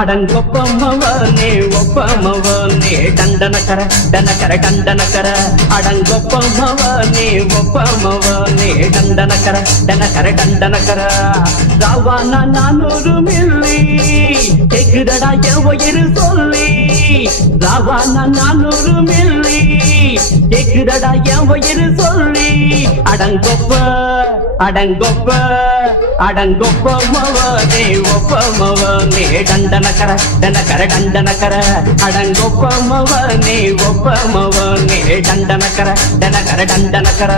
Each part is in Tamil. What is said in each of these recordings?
ಅಡಂಗೊಪ್ಪಮ್ಮವನೇ ಒಪ್ಪಮ್ಮವನೇ ದಂಡನಕರ ದನಕರ ದಂಡನಕರ ಅಡಂಗೊಪ್ಪಮ್ಮವನೇ ಒಪ್ಪಮ್ಮವನೇ ದಂಡನಕರ ದನಕರ ದಂಡನಕರ ராவான 400 மில்லி கேக்குதடா என் உயிர் சொல்லி ராவான 400 மில்லி கேக்குதடா என் உயிர் சொல்லி அடங்கொப்ப அடங்கொப்ப அடங்கொப்பமவனே ஒப்பமவனே டண்டனக்கர டனக்கர டண்டனக்கர அடங்கொப்பமவனே ஒப்பமவனே டண்டனக்கர டனக்கர டண்டனக்கர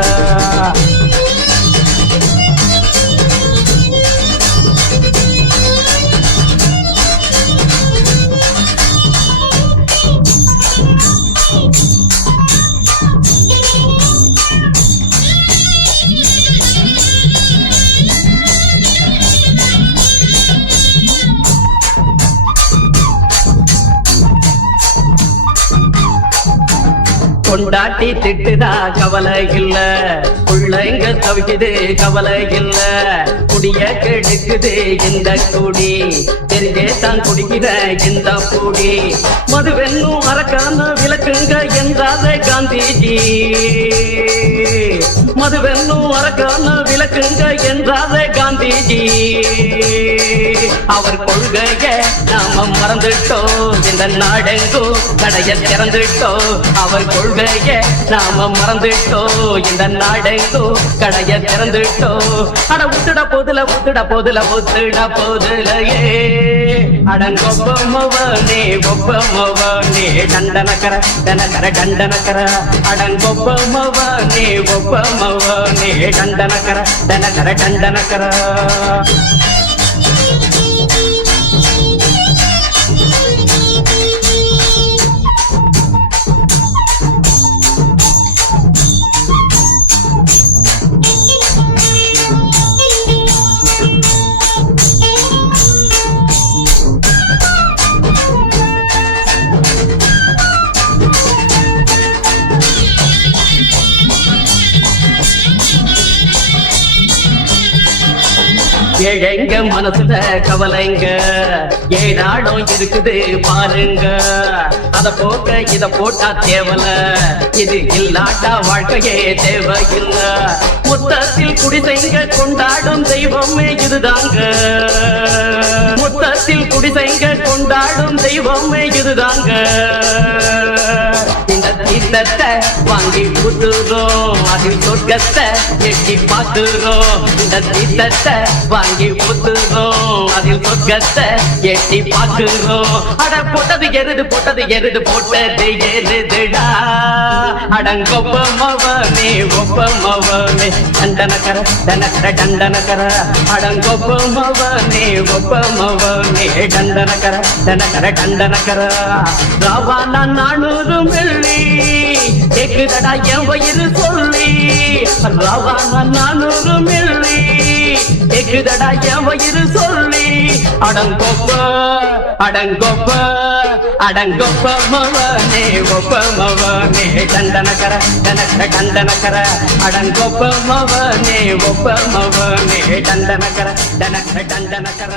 கொண்டாட்டி திட்டுதா கவலை இல்ல பிள்ளைங்க தவிக்குது கவலை இல்ல குடிய கெடுக்குது இந்த குடி தெரிஞ்சே தான் குடிக்கிற இந்த குடி மதுவென்னும் மறக்காம விளக்குங்க என்றாத காந்திஜி மதுவென்னும் மறக்காம விளக்குங்க என்றாத காந்திஜி அவர் கொள்கைய நாம மறந்துட்டோம் இந்த நாடெங்கும் கடைய திறந்துட்டோம் அவர் கொள்கைய நாம மறந்துட்டோம் இந்த நாடெங்கும் கடைய திறந்துட்டோம் அட உத்துட போதுல உத்துட போதுல உத்துட போதுலையே அடங்கொப்பமவனே ஒப்பமவனே டண்டனக்கர டனக்கர டண்டனக்கர அடங்கொப்பமவனே ஒப்பமவனே டண்டனக்கர டனக்கர டண்டனக்கர ஏழைங்க மனசுல கவலைங்க ஏனாடும் இருக்குது பாருங்க அத போக்க இத போட்டா தேவல இது இல்லாட்டா வாழ்க்கையே தேவையில்ல மொத்தத்தில் குடிசைங்க கொண்டாடும் தெய்வமே இதுதாங்க மொத்தத்தில் குடிசைங்க கொண்டாடும் தெய்வமே இதுதாங்க இந்த தீர்த்தத்தை வாங்கி ஊத்துறோம் அதில் சொர்க்கத்தை எட்டி பார்த்துறோம் இந்த தீர்த்தத்தை வாங்கி ஊத்துறோம் அதில் சொர்க்கத்தை எட்டி பார்த்துறோம் அட போட்டது எருது போட்டது எருதுடா அடங்கொப்பமவனே ஒப்பமவனே டண்டனக்கர டனக்கர டண்டனக்கர அடங்கொப்பமவனே ஒப்பமவனே டண்டனக்கர டனக்கர டண்டனக்கர ராவான 400 மில்லி கேக்குதடா என் வயிறு சொல்லி ராவான 400 மில்லி கேக்குதடா என் வயிறு சொல்லி அடங்கொப்ப அடங்கொப்ப அடங்கொப்பமவனே ஒப்பமவனே டண்டனக்கர டனக்கர டண்டனக்கர அடங்கொப்பமவனே ஒப்பமவனே டண்டனக்கர டனக்கர டண்டனக்கர